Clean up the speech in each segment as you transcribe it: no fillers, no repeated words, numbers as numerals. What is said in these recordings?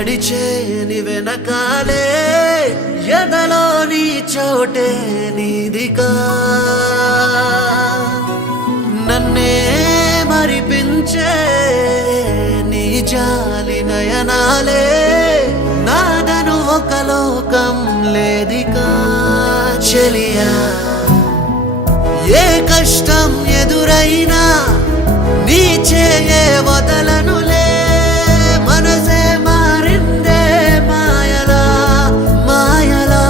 నడిచే నీ వెనకాలే ఎదలో నీ చోటే నీదిగా నన్నే మరిపించే నీ జాలి నయనాలే నాదను ఒక లోకం లేదిగా చెలియా ఏ కష్టం ఎదురైనా నీ చేయే వదలనులే మనసే మారిందే మాయలా మాయలా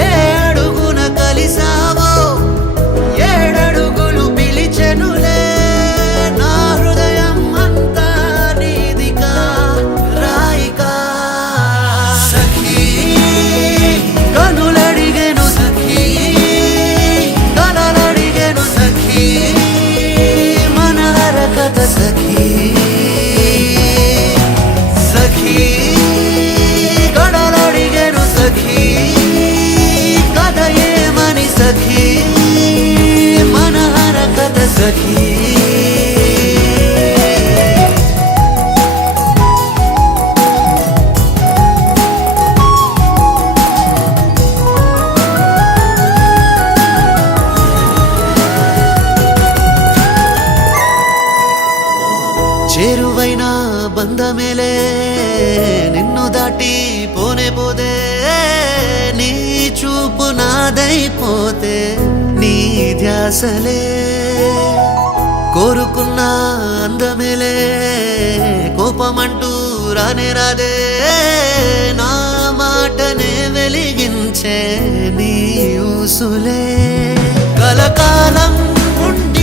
ఏ అడుగున కలిసావో ఏడడుగులు పిలిచెనులే నా హృదయం అంతా నీదిగా రాయిగా సఖీ కనులడిగెను సఖీ కలలడిగెను సఖీ మన హరకత సఖీ సఖీ కడలడిగెను సఖీ కథ ఏమని సఖీ మన హరకత సఖీ చేరువైన బంధమేలే నిన్ను దాటి పోనే పోదే నీ చూపు నాదైపోతే నీ ధ్యాసలే కోరుకున్న అందమేలే కోపమంటూ రానే రాదే నా మాటనే వెలిగించే నీ ఊసులే కలకాలం ఉండి